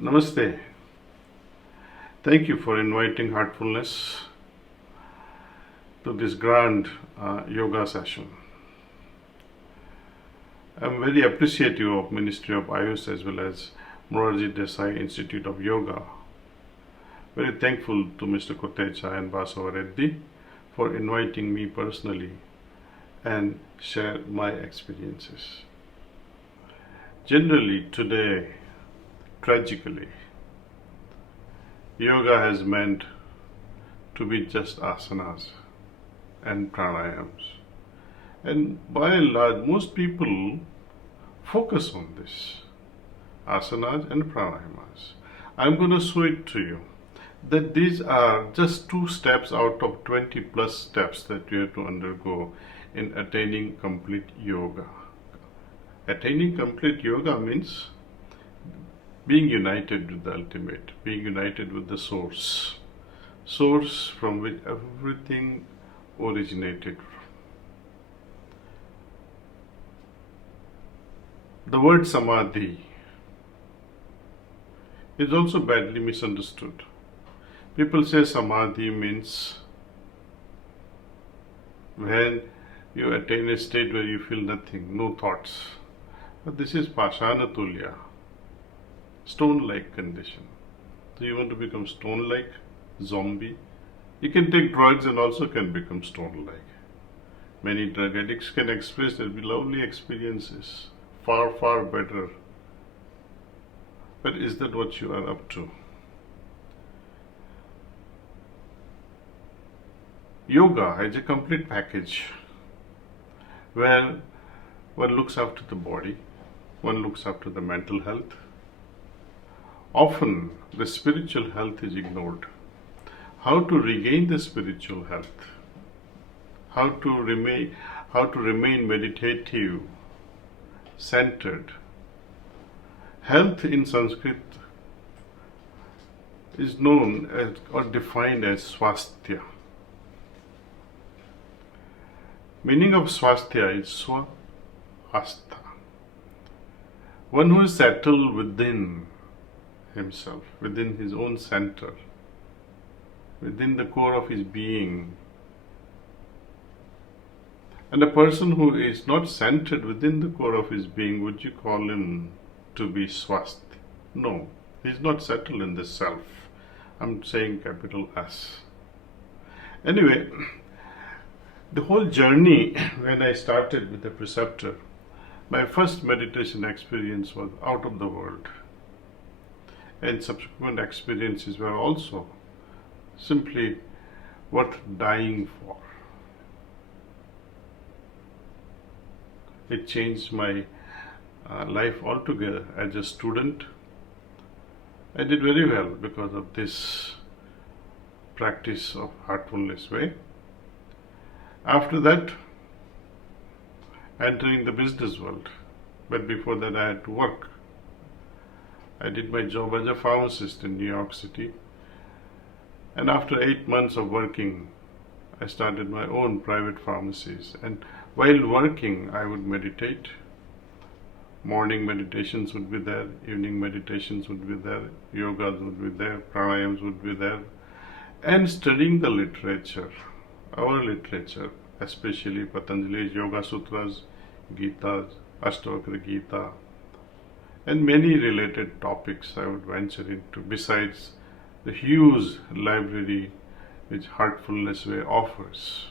Namaste. Thank you for inviting Heartfulness to this grand yoga session. I'm very appreciative of Ministry of Ayush as well as Morarji Desai Institute of Yoga. Very thankful to Mr. Kotecha and Basava Reddy for inviting me personally and share my experiences. Generally today, tragically, yoga has meant to be just asanas and pranayams. And by and large, most people focus on this, asanas and pranayamas. I'm going to show it to you that these are just 2 steps out of 20 plus steps that you have to undergo in attaining complete yoga. Attaining complete yoga means being united with the ultimate, being united with the source from which everything originated. The word samadhi is also badly misunderstood. People say samadhi means when you attain a state where you feel nothing, no thoughts. But this is pashana tulya, stone-like condition. So you want to become stone-like, zombie? You can take drugs and also can become stone-like. Many drug addicts can express their lovely experiences, far, far better. But is that what you are up to? Yoga is a complete package where one looks after the body, one looks after the mental health. Often the spiritual health is ignored. How to regain the spiritual health? How to remain meditative, centered. Health in Sanskrit is known as or defined as swasthya. Meaning of swasthya is swa-astha. One who is settled within himself, within his own center, within the core of his being. And a person who is not centered within the core of his being, would you call him to be swasth? No, he is not settled in the self. I'm saying capital S. Anyway, the whole journey, when I started with the preceptor, my first meditation experience was out of the world. And subsequent experiences were also simply worth dying for. It changed my life altogether. As a student, I did very well because of this practice of heartfulness way. After that, entering the business world. But before that, I had to work. I did my job as a pharmacist in New York City. And after 8 months of working, I started my own private pharmacies. And while working, I would meditate. Morning meditations would be there, evening meditations would be there, yogas would be there, pranayams would be there. And studying the literature, our literature, especially Patanjali's Yoga Sutras, Gita, Ashtavakra Gita, and many related topics I would venture into, besides the huge library which Heartfulness Way offers.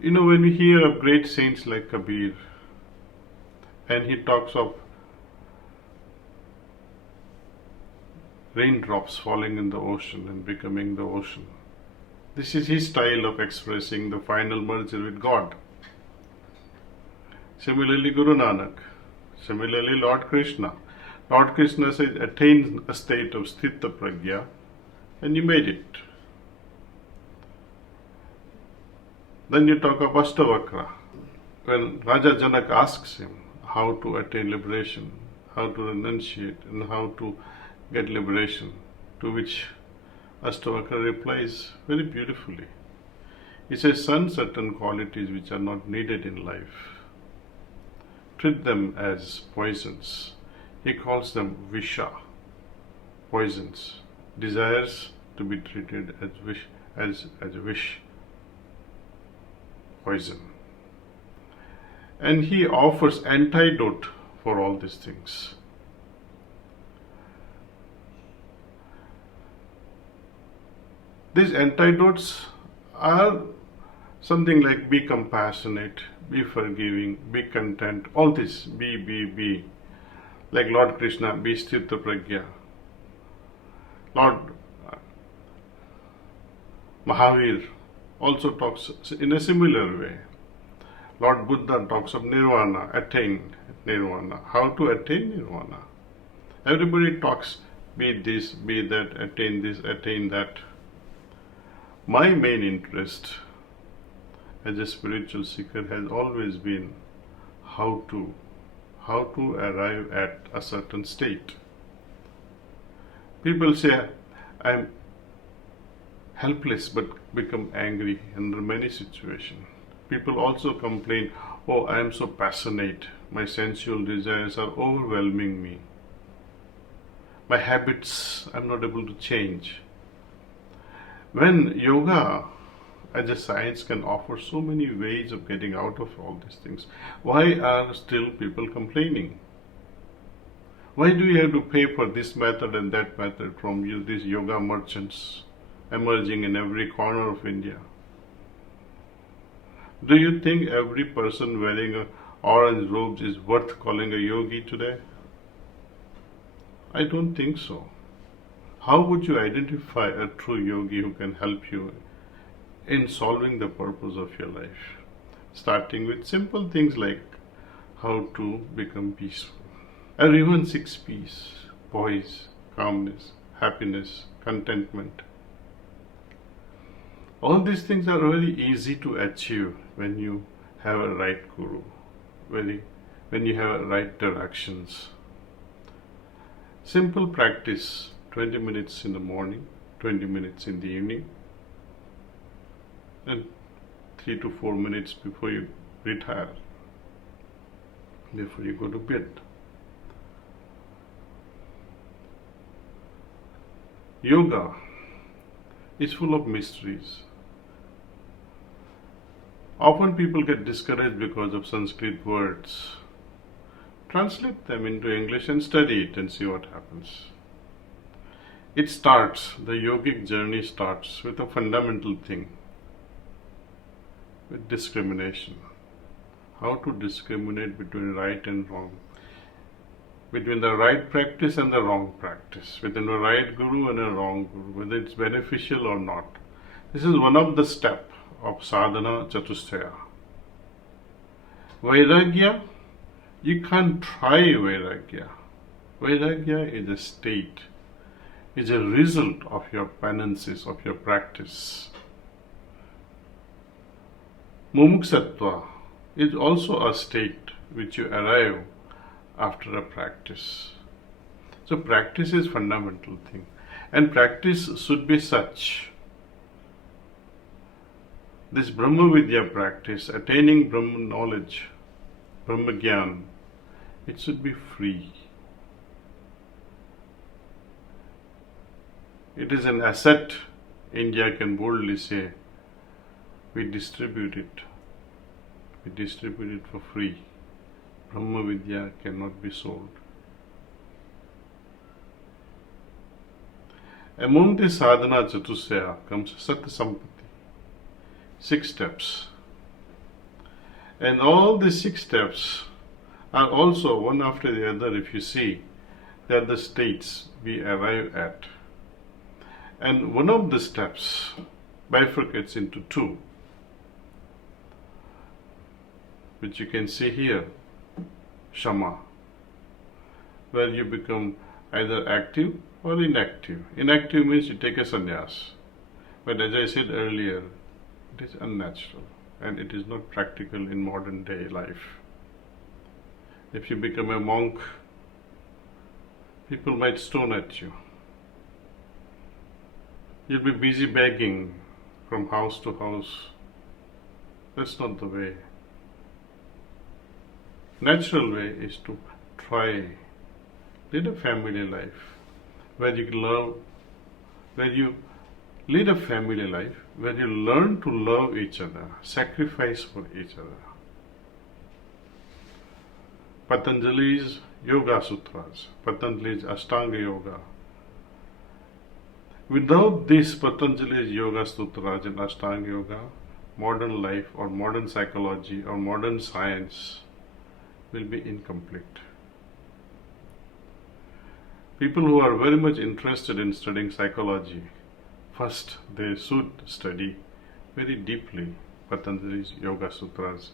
You know, when we hear of great saints like Kabir, and he talks of raindrops falling in the ocean and becoming the ocean, this is his style of expressing the final merger with God. Similarly, Guru Nanak, similarly Lord Krishna. Lord Krishna says, attain a state of sthita pragya, and you made it. Then you talk of Ashtavakra. When Raja Janak asks him how to attain liberation, how to renunciate, and how to get liberation, to which Ashtavakra replies very beautifully. He says, son, certain qualities which are not needed in life. treat them as poisons. He calls them visha, poisons. Desires to be treated as wish, poison. And he offers antidote for all these things. These antidotes are something like be compassionate, be forgiving, be content, all this, be. Like Lord Krishna, be sthita pragya. Lord Mahavir also talks in a similar way. Lord Buddha talks of nirvana, attain nirvana. How to attain nirvana? Everybody talks, be this, be that, attain this, attain that. My main interest as a spiritual seeker has always been how to arrive at a certain state. People say, I'm helpless but become angry under many situations. People also complain, oh, I am so passionate, my sensual desires are overwhelming me. My habits, I'm not able to change. When yoga as a science can offer so many ways of getting out of all these things, why are still people complaining? Why do you have to pay for this method and that method from you, these yoga merchants emerging in every corner of India? Do you think every person wearing orange robes is worth calling a yogi today? I don't think so. How would you identify a true yogi who can help you in solving the purpose of your life? Starting with simple things like how to become peaceful. Everyone seeks peace, poise, calmness, happiness, contentment. All these things are very easy to achieve when you have a right guru, when you have right directions. Simple practice, 20 minutes in the morning, 20 minutes in the evening, and 3 to 4 minutes before you retire, before you go to bed. Yoga is full of mysteries. Often people get discouraged because of Sanskrit words. Translate them into English and study it and see what happens. The yogic journey starts with a fundamental thing, with discrimination. How to discriminate between right and wrong, between the right practice and the wrong practice, between a right guru and a wrong guru, whether it's beneficial or not. This is one of the steps of sadhana chatusthaya. Vairagya, you can't try vairagya. Vairagya is a state, is a result of your penances, of your practice. Mumuksattva is also a state which you arrive after a practice. So practice is fundamental thing, and practice should be such. This Bhramavidya practice, attaining Brahma knowledge, Brahma Gyan, it should be free. It is an asset, India can boldly say. We distribute it. We distribute it for free. Bhramavidya cannot be sold. Among the sadhana chatusthaya comes Sat Sampati. 6 steps. And all the 6 steps are also one after the other, if you see, they are the states we arrive at. And one of the steps bifurcates into 2, which you can see here, Shama, where you become either active or inactive. Inactive means you take a sannyas. But as I said earlier, it is unnatural and it is not practical in modern day life. If you become a monk, people might stone at you. You'll be busy begging from house to house. That's not the way. Natural way is to try lead a family life where you love, where you lead a family life where you learn to love each other, sacrifice for each other. Patanjali's Yoga Sutras, Patanjali's Ashtanga Yoga. Without these Patanjali's Yoga Sutras and Ashtanga Yoga, modern life or modern psychology or modern science will be incomplete. People who are very much interested in studying psychology, first they should study very deeply Patanjali's Yoga Sutras,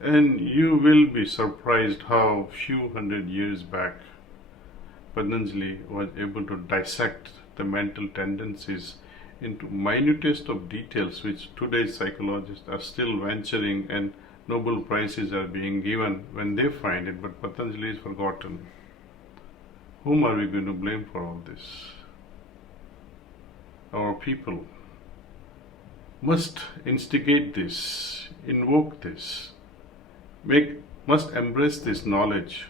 and you will be surprised how few hundred years back Patanjali was able to dissect the mental tendencies into minutest of details which today's psychologists are still venturing, and Nobel Prizes are being given when they find it, but Patanjali is forgotten. Whom are we going to blame for all this? Our people must instigate this, invoke this, must embrace this knowledge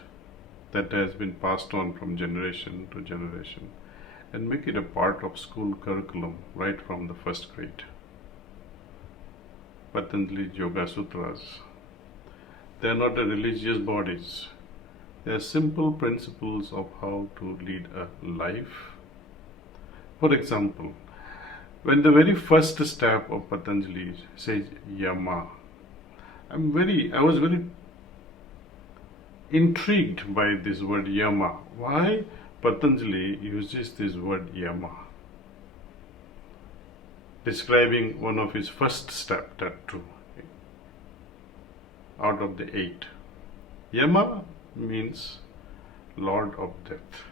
that has been passed on from generation to generation and make it a part of school curriculum right from the first grade. Patanjali Yoga Sutras. They are not a religious bodies. They are simple principles of how to lead a life. For example, when the very first step of Patanjali says Yama, I was very intrigued by this word Yama. Why Patanjali uses this word Yama, describing one of his first steps, that too, out of the 8. Yama means Lord of Death.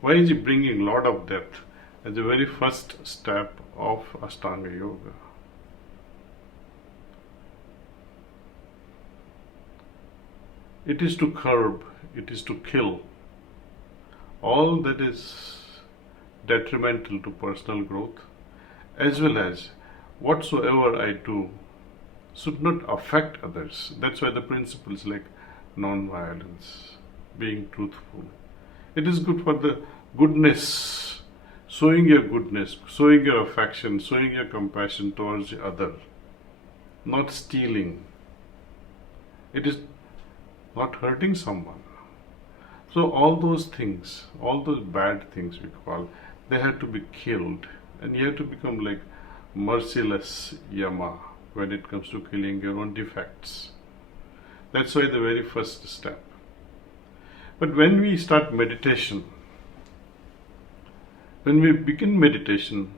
Why is he bringing Lord of Death as the very first step of Ashtanga Yoga? It is to curb, it is to kill all that is detrimental to personal growth, as well as whatsoever I do should not affect others. That's why the principles like non-violence, being truthful. It is good for the goodness, showing your goodness, showing your affection, showing your compassion towards the other, not stealing. It is not hurting someone. So all those things, all those bad things we call, they have to be killed, and you have to become like merciless Yama when it comes to killing your own defects. That's why the very first step. But when we start meditation, when we begin meditation,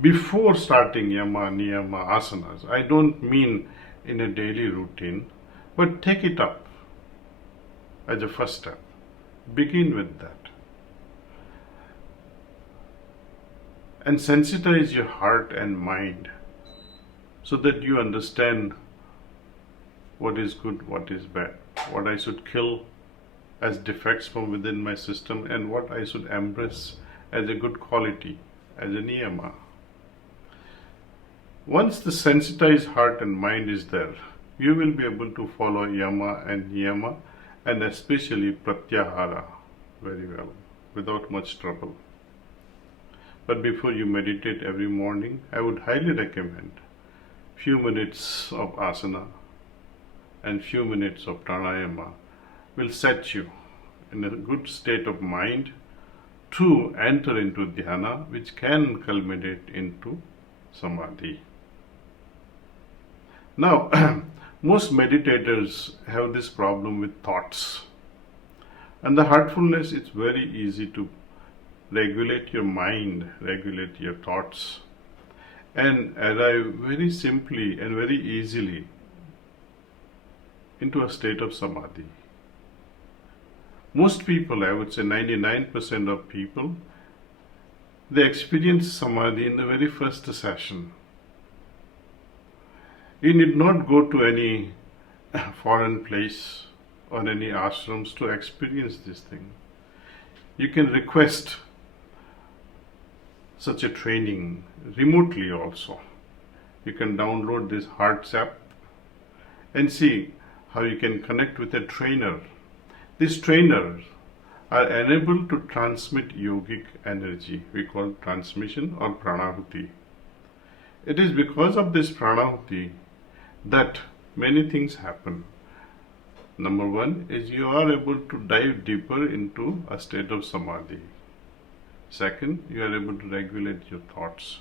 before starting Yama, Niyama, Asanas, I don't mean in a daily routine, but take it up as a first step. Begin with that. And sensitize your heart and mind so that you understand what is good, what is bad, what I should kill as defects from within my system, and what I should embrace as a good quality, as a niyama. Once the sensitized heart and mind is there, you will be able to follow yama and niyama, and especially pratyahara very well, without much trouble. But before you meditate every morning, I would highly recommend few minutes of asana and few minutes of pranayama will set you in a good state of mind to enter into dhyana, which can culminate into samadhi. Now, most meditators have this problem with thoughts. And the heartfulness, it's very easy to regulate your mind, regulate your thoughts, and arrive very simply and very easily into a state of samadhi. Most people, I would say 99% of people, they experience samadhi in the very first session. You need not go to any foreign place or any ashrams to experience this thing. You can request such a training remotely also. You can download this Hearts app and see how you can connect with a trainer. These trainers are enabled to transmit yogic energy. We call transmission or pranahuti. It is because of this pranahuti that many things happen. Number one is you are able to dive deeper into a state of samadhi. Second, you are able to regulate your thoughts.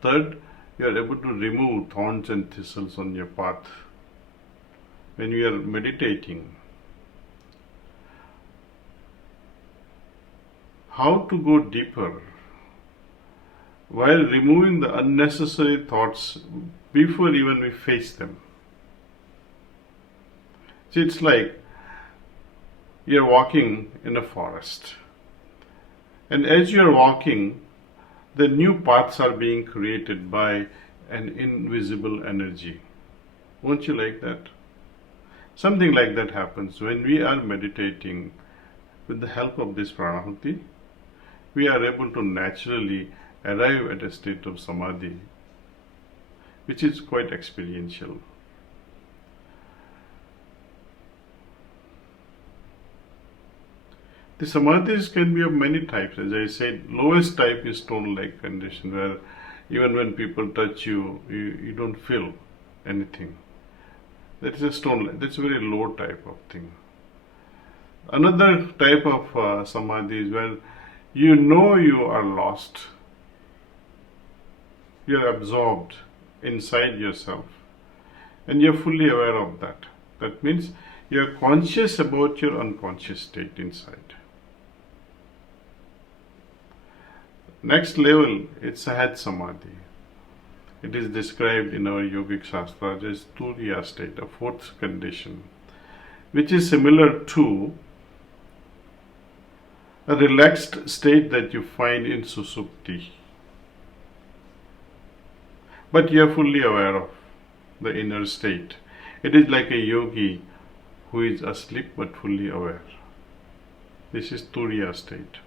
Third, you are able to remove thorns and thistles on your path. When you are meditating, how to go deeper while removing the unnecessary thoughts before even we face them. See, it's like you're walking in a forest, and as you're walking, the new paths are being created by an invisible energy. Won't you like that? Something like that happens when we are meditating. With the help of this pranahuti, we are able to naturally arrive at a state of samadhi, which is quite experiential. The samadhis can be of many types. As I said, lowest type is stone-like condition, where even when people touch you, you don't feel anything. That is a stone-like. That's a very low type of thing. Another type of samadhi is where you know you are lost. You are absorbed inside yourself, and you are fully aware of that. That means you are conscious about your unconscious state inside. Next level, it's Sahaj Samadhi. It is described in our yogic shastras as Turiya state, a fourth condition, which is similar to a relaxed state that you find in Susupti. But you are fully aware of the inner state. It is like a yogi who is asleep but fully aware. This is Turiya state.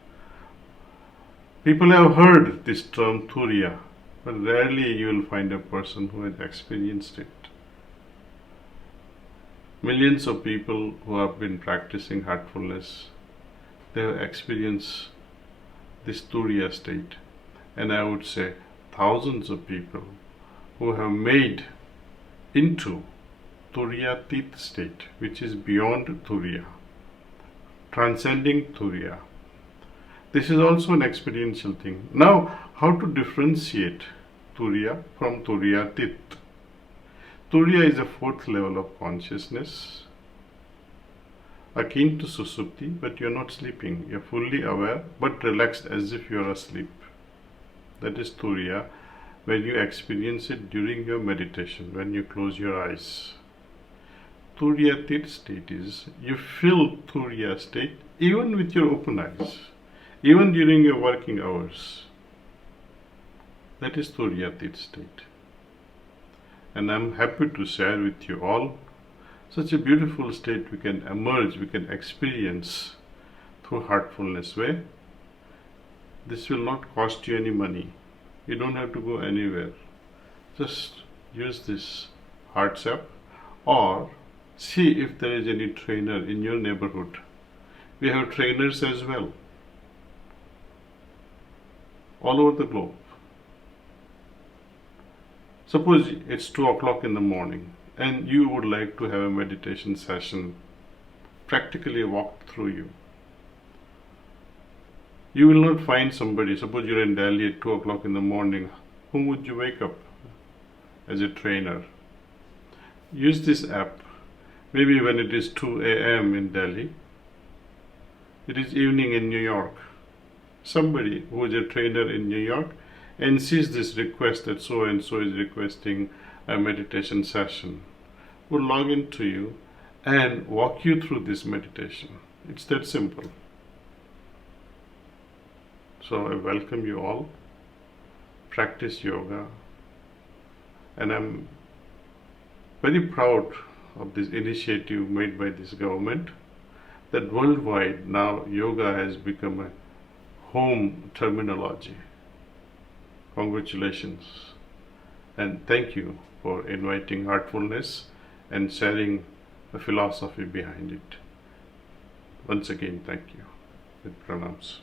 People have heard this term Turiya, but rarely you will find a person who has experienced it. Millions of people who have been practicing heartfulness, they have experienced this Turiya state. And I would say thousands of people who have made into Turiyatit state, which is beyond Turiya, transcending Turiya. This is also an experiential thing. Now, how to differentiate Turiya from Turiyatit? Turiya is a fourth level of consciousness, akin to Susupti, but you're not sleeping. You're fully aware, but relaxed as if you're asleep. That is Turiya, when you experience it during your meditation, when you close your eyes. Turiyatit state is, you feel Turiya state even with your open eyes, even during your working hours. That is Turiyatit state. And I'm happy to share with you all such a beautiful state we can emerge, we can experience through heartfulness way. This will not cost you any money. You don't have to go anywhere. Just use this Hearts app or see if there is any trainer in your neighborhood. We have trainers as well, all over the globe. Suppose it's 2 o'clock in the morning and you would like to have a meditation session practically walked through you. You will not find somebody. Suppose you're in Delhi at 2 o'clock in the morning. Whom would you wake up as a trainer? Use this app. Maybe when it is 2 a.m. in Delhi, it is evening in New York. Somebody who is a trainer in New York and sees this request that so and so is requesting a meditation session will log into you and walk you through this meditation. It's that simple. So I welcome you all. Practice yoga. And I'm very proud of this initiative made by this government, that worldwide now yoga has become a home terminology. Congratulations and thank you for inviting Heartfulness and sharing the philosophy behind it. Once again, thank you with pranams.